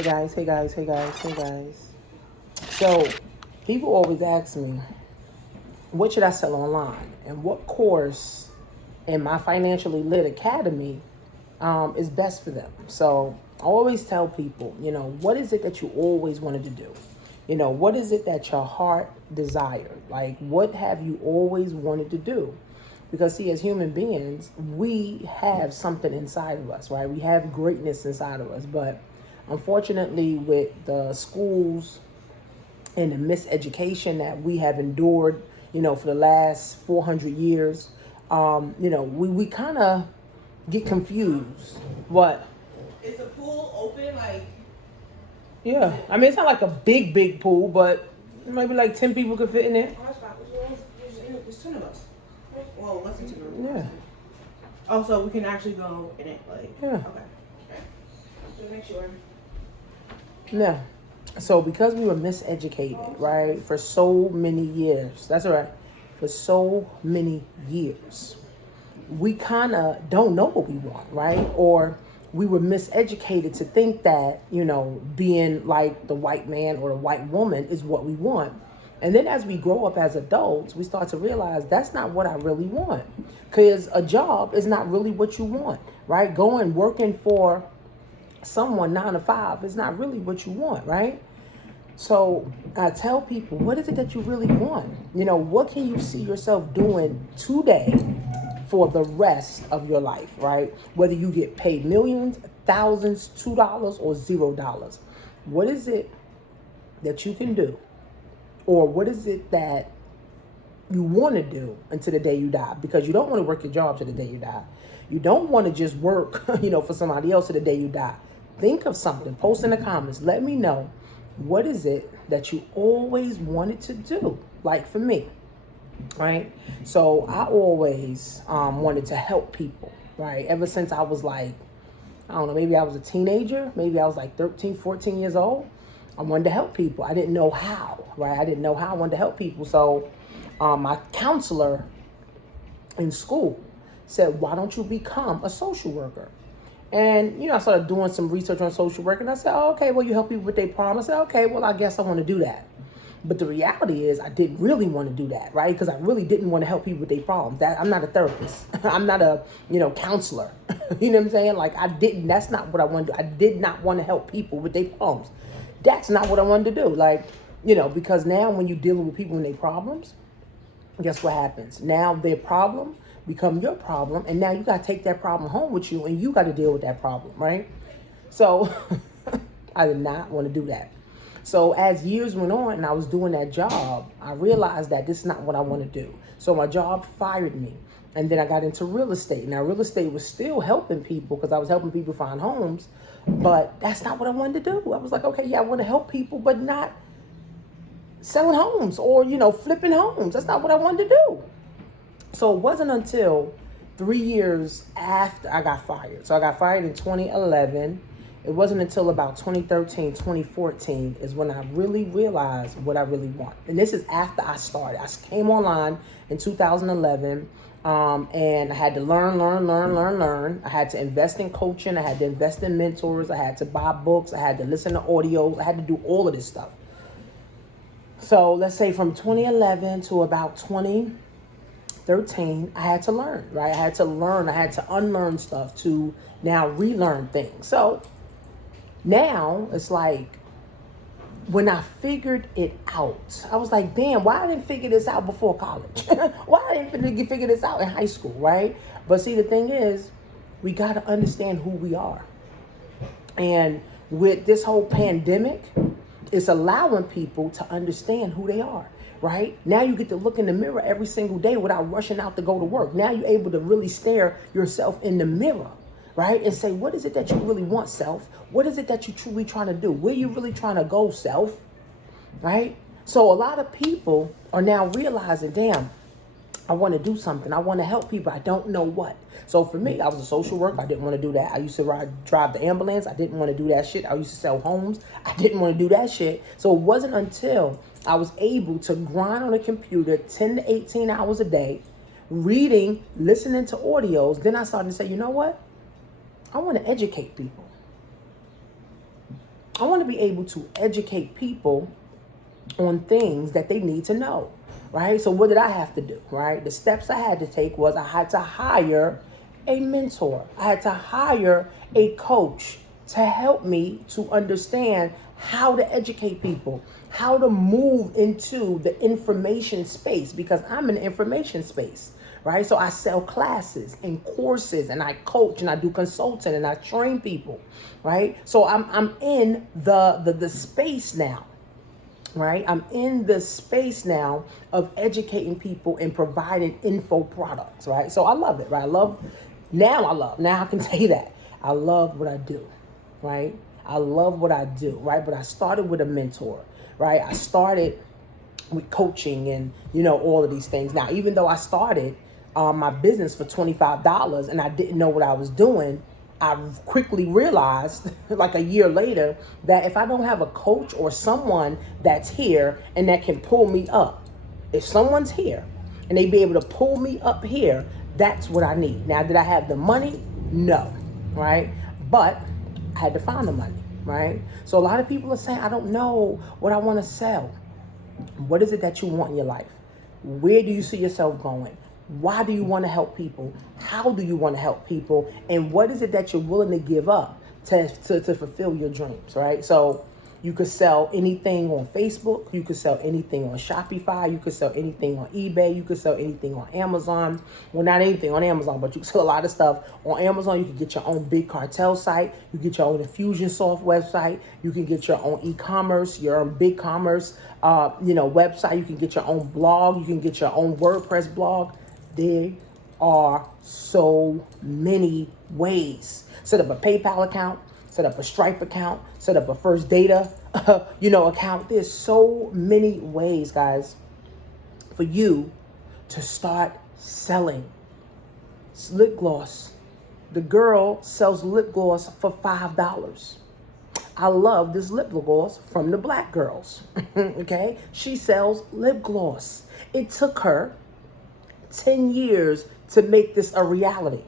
Hey guys, hey guys, hey guys, hey guys. So, people always ask me, what should I sell online? And what course in my financially lit academy is best for them? So, I always tell people, what is it that you always wanted to do? What is it that your heart desired? Like, what have you always wanted to do? Because, see, as human beings, we have something inside of us, right? We have greatness inside of us. But unfortunately, with the schools and the miseducation that we have endured, for the last 400 years, we kind of get confused. What? Is the pool open? Yeah. I mean, it's not like a big pool, but maybe like 10 people could fit in it. Oh, that's fine. There's 10 of us. Well, less than 10 of us. Yeah. Oh, so we can actually go in it, Yeah. Okay. Just make sure. Yeah. So because we were miseducated, right, for so many years, that's all right, for so many years, we kind of don't know what we want, right? Or we were miseducated to think that, being like the white man or the white woman is what we want. And then as we grow up as adults, we start to realize that's not what I really want. Because a job is not really what you want, right? Working for someone 9 to 5 is not really what you want, right? So I tell people, what is it that you really want? What can you see yourself doing today for the rest of your life, right? Whether you get paid millions, thousands, $2 or $0. What is it that you can do? Or what is it that you want to do until the day you die? Because you don't want to work your job to the day you die. You don't want to just work, for somebody else to the day you die. Think of something. Post in the comments. Let me know, what is it that you always wanted to do? Like for me, right? So I always wanted to help people, right? Ever since I was like, I don't know, maybe I was a teenager. Maybe I was like 13, 14 years old. I wanted to help people. I didn't know how, right? I didn't know how I wanted to help people. So my counselor in school said, why don't you become a social worker? And, I started doing some research on social work. And I said, oh, okay, well, you help people with their problems. I said, okay, well, I guess I want to do that. But the reality is I didn't really want to do that, right? Because I really didn't want to help people with their problems. I'm not a therapist. I'm not a, counselor. You know what I'm saying? That's not what I wanted to do. I did not want to help people with their problems. That's not what I wanted to do. Because now when you're dealing with people and their problems, guess what happens? Now their problem become your problem, and now you got to take that problem home with you, and you got to deal with that problem, right? So I did not want to do that. So as years went on and I was doing that job, I realized that this is not what I want to do. So my job fired me. And then I got into real estate. Now, real estate was still helping people because I was helping people find homes, but that's not what I wanted to do. I was like, okay, yeah, I want to help people, but not selling homes or, flipping homes. That's not what I wanted to do. So it wasn't until 3 years after I got fired. So I got fired in 2011. It wasn't until about 2013, 2014 is when I really realized what I really want. And this is after I started. I came online in 2011, and I had to learn. I had to invest in coaching. I had to invest in mentors. I had to buy books. I had to listen to audios. I had to do all of this stuff. So let's say from 2011 to about 2013, I had to learn, right? I had to unlearn stuff to now relearn things. So now it's like, when I figured it out, I was like, damn, why I didn't figure this out before college? Why I didn't figure this out in high school, right? But see, the thing is, we got to understand who we are. And with this whole pandemic, it's allowing people to understand who they are, right? Now you get to look in the mirror every single day without rushing out to go to work. Now you're able to really stare yourself in the mirror, right? And say, what is it that you really want, self? What is it that you truly trying to do? Where you really trying to go, self? Right? So a lot of people are now realizing, damn, I want to do something. I want to help people. I don't know what. So for me, I was a social worker. I didn't want to do that. I used to drive the ambulance. I didn't want to do that shit. I used to sell homes. I didn't want to do that shit. So it wasn't until I was able to grind on a computer 10 to 18 hours a day, reading, listening to audios. Then I started to say, you know what? I want to educate people. I want to be able to educate people on things that they need to know, right? So what did I have to do, right? The steps I had to take was I had to hire a mentor. I had to hire a coach to help me to understand how to educate people, how to move into the information space, because I'm in the information space, right? So I sell classes and courses, and I coach, and I do consulting, and I train people, right? So I'm in the space now, right? I'm in the space now of educating people and providing info products, right? So I love it, right? Now I can say that. I love what I do, right? I love what I do, right? But I started with a mentor, right? I started with coaching and, all of these things. Now, even though I started my business for $25 and I didn't know what I was doing, I quickly realized, like a year later, that if I don't have a coach or someone that's here and that can pull me up, if someone's here and they be able to pull me up here, that's what I need. Now, did I have the money? No, right? But I had to find the money, right? So a lot of people are saying, I don't know what I want to sell. What is it that you want in your life? Where do you see yourself going? Why do you want to help people? How do you want to help people? And what is it that you're willing to give up to fulfill your dreams, right? So you could sell anything on Facebook. You could sell anything on Shopify. You could sell anything on eBay. You could sell anything on Amazon. Well, not anything on Amazon, but you can sell a lot of stuff on Amazon. You can get your own big cartel site. You get your own Infusionsoft website. You can get your own e-commerce, your own big commerce, website. You can get your own blog. You can get your own WordPress blog. There are so many ways. Set up a PayPal account. Set up a Stripe account, set up a First Data, account. There's so many ways, guys, for you to start selling. It's lip gloss. The girl sells lip gloss for $5. I love this lip gloss from the black girls, okay? She sells lip gloss. It took her 10 years to make this a reality.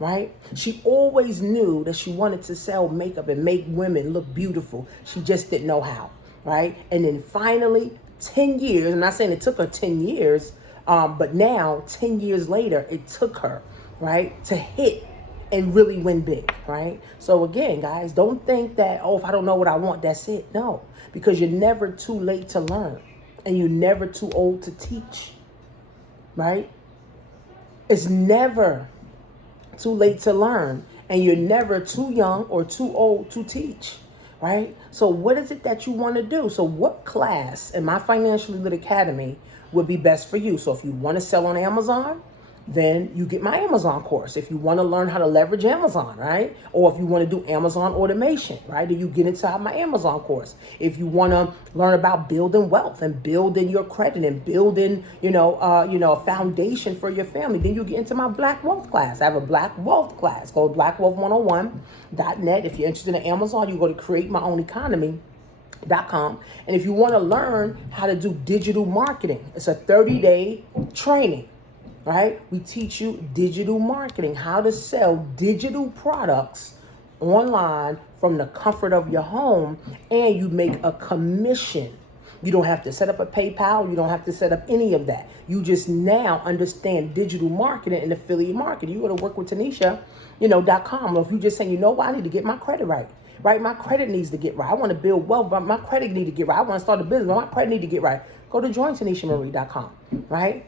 Right? She always knew that she wanted to sell makeup and make women look beautiful. She just didn't know how, right? And then finally, 10 years, I'm not saying it took her 10 years, but now 10 years later, it took her, right, to hit and really win big, right? So again, guys, don't think that, if I don't know what I want, that's it. No, because you're never too late to learn and you're never too old to teach, right? It's never too late to learn, and you're never too young or too old to teach, right? So what is it that you want to do? So what class in my Financially Lit Academy would be best for you? So if you want to sell on Amazon, then you get my Amazon course. If you want to learn how to leverage Amazon, right? Or if you want to do Amazon automation, right? Then you get inside my Amazon course. If you want to learn about building wealth and building your credit and building, a foundation for your family, then you get into my Black Wealth class. I have a Black Wealth class called blackwealth101.net. If you're interested in Amazon, you go to createmyownEconomy.com. And if you want to learn how to do digital marketing, it's a 30-day training. Right? We teach you digital marketing, how to sell digital products online from the comfort of your home, and you make a commission. You don't have to set up a PayPal. You don't have to set up any of that. You just now understand digital marketing and affiliate marketing. You go to work with Tanisha.com. Or if you just say, I need to get my credit right. Right? My credit needs to get right. I want to build wealth, but my credit need to get right. I want to start a business, but my credit need to get right. Go to joinTanishaMarie.com. Right?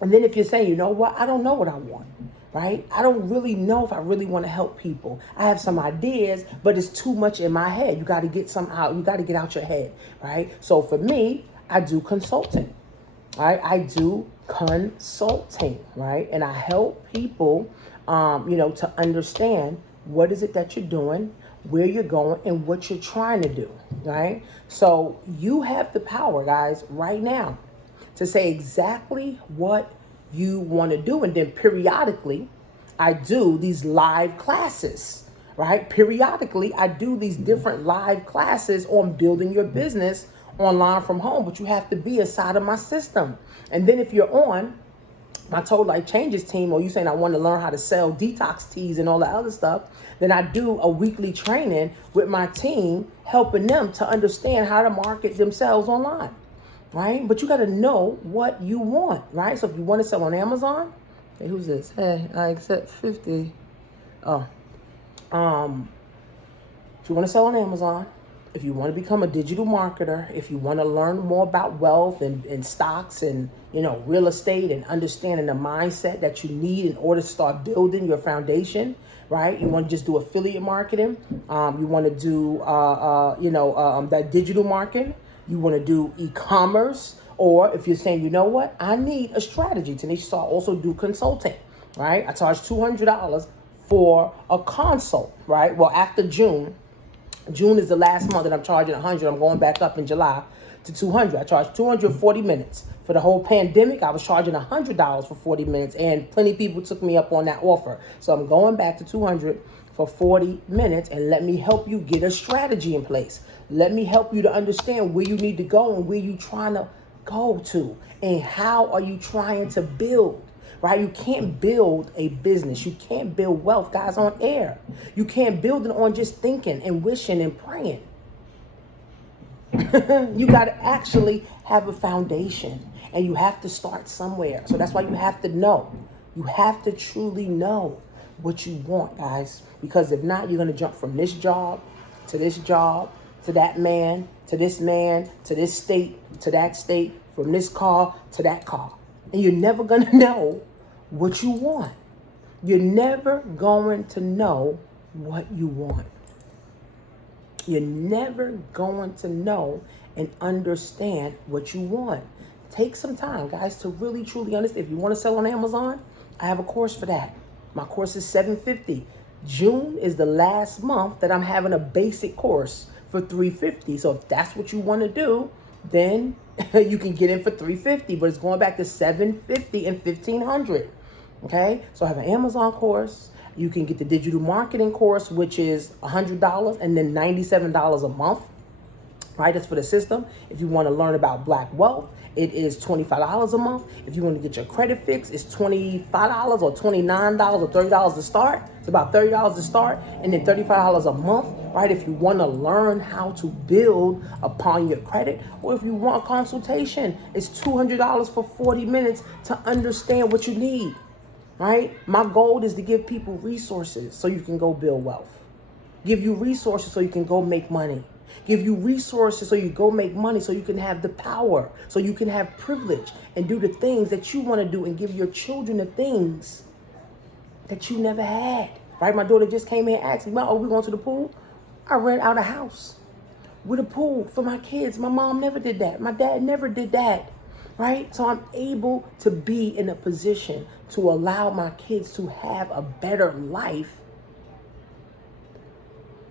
And then if you're saying, I don't know what I want, right? I don't really know if I really want to help people. I have some ideas, but it's too much in my head. You got to get some out. You got to get out your head, right? So for me, I do consulting, right? I do consulting, right? And I help people, to understand what is it that you're doing, where you're going, and what you're trying to do, right? So you have the power, guys, right now, to say exactly what you want to do. And then periodically, I do these live classes, right? Periodically, I do these different live classes on building your business online from home, but you have to be inside of my system. And then if you're on my Total Life Changes team, or you saying I want to learn how to sell detox teas and all that other stuff, then I do a weekly training with my team, helping them to understand how to market themselves online, right? But you got to know what you want, right? So if you want to sell on Amazon, hey, who's this? Hey, I accept 50. Oh, if you want to sell on Amazon, if you want to become a digital marketer, if you want to learn more about wealth and stocks and, you know, real estate and understanding the mindset that you need in order to start building your foundation, right? You want to just do affiliate marketing. You want to do, that digital marketing. You want to do e-commerce. Or if you're saying, you know what, I need a strategy. Tanisha, so I also do consulting, right? I charge $200 for a consult, right? Well, after June is the last month that I'm charging $100. I'm going back up in July to $200. I charge 240 minutes. For the whole pandemic, I was charging $100 for 40 minutes, and plenty of people took me up on that offer. So I'm going back to $200 for 40 minutes, and let me help you get a strategy in place. Let me help you to understand where you need to go and where you're trying to go to, and how are you trying to build. Right? You can't build a business. You can't build wealth, guys, on air. You can't build it on just thinking and wishing and praying. You got to actually have a foundation, and you have to start somewhere. So that's why you have to know. You have to truly know what you want, guys, because if not, you're going to jump from this job, to that man, to this state, to that state, from this car to that car. And you're never going to know what you want. You're never going to know what you want. You're never going to know and understand what you want. Take some time, guys, to really, truly understand. If you want to sell on Amazon, I have a course for that. My course is $750. June is the last month that I'm having a basic course for $350. So if that's what you want to do, then you can get in for $350, but it's going back to $750 and $1,500. Okay, so I have an Amazon course. You can get the digital marketing course, which is $100 and then $97 a month. Right, that's for the system. If you want to learn about Black wealth, it is $25 a month. If you want to get your credit fixed, it's $25 or $29 or $30 to start. It's about $30 to start, and then $35 a month. Right, if you want to learn how to build upon your credit, or if you want a consultation, it's $200 for 40 minutes to understand what you need. Right, my goal is to give people resources so you can go build wealth. Give you resources so you can go make money. Give you resources so you go make money, so you can have the power, so you can have privilege and do the things that you want to do, and give your children the things that you never had. Right? My daughter just came here and asked me, "Mom, are we going to the pool?" I rent out a house with a pool for my kids. My mom never did that. My dad never did that. Right? So I'm able to be in a position to allow my kids to have a better life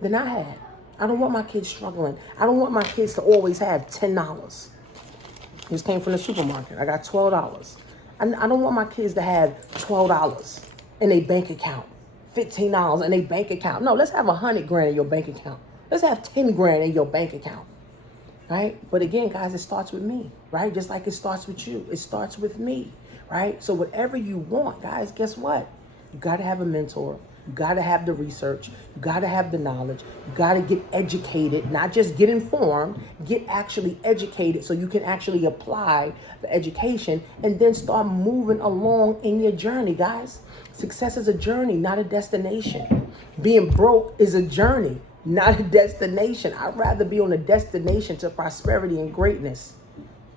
than I had. I don't want my kids struggling. I don't want my kids to always have $10. This came from the supermarket. I got $12. I don't want my kids to have $12 in a bank account, $15 in a bank account. No, let's have $100,000 in your bank account. Let's have $10,000 in your bank account. Right? But again, guys, it starts with me, right? Just like it starts with you. It starts with me, right? So whatever you want, guys, guess what? You got to have a mentor. You got to have the research. You got to have the knowledge. You got to get educated, not just get informed, get actually educated so you can actually apply the education and then start moving along in your journey, guys. Success is a journey, not a destination. Being broke is a journey, not a destination. I'd rather be on a destination to prosperity and greatness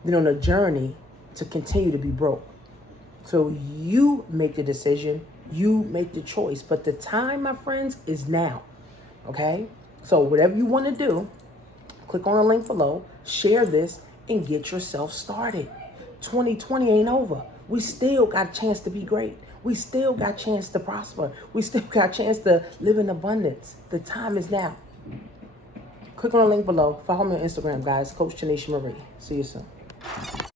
than on a journey to continue to be broke. So you make the decision. You make the choice. But the time, my friends, is now. Okay? So whatever you want to do, click on the link below, share this, and get yourself started. 2020 ain't over. We still got a chance to be great. We still got a chance to prosper. We still got a chance to live in abundance. The time is now. Click on the link below. Follow me on Instagram, guys. Coach Tanisha Marie. See you soon.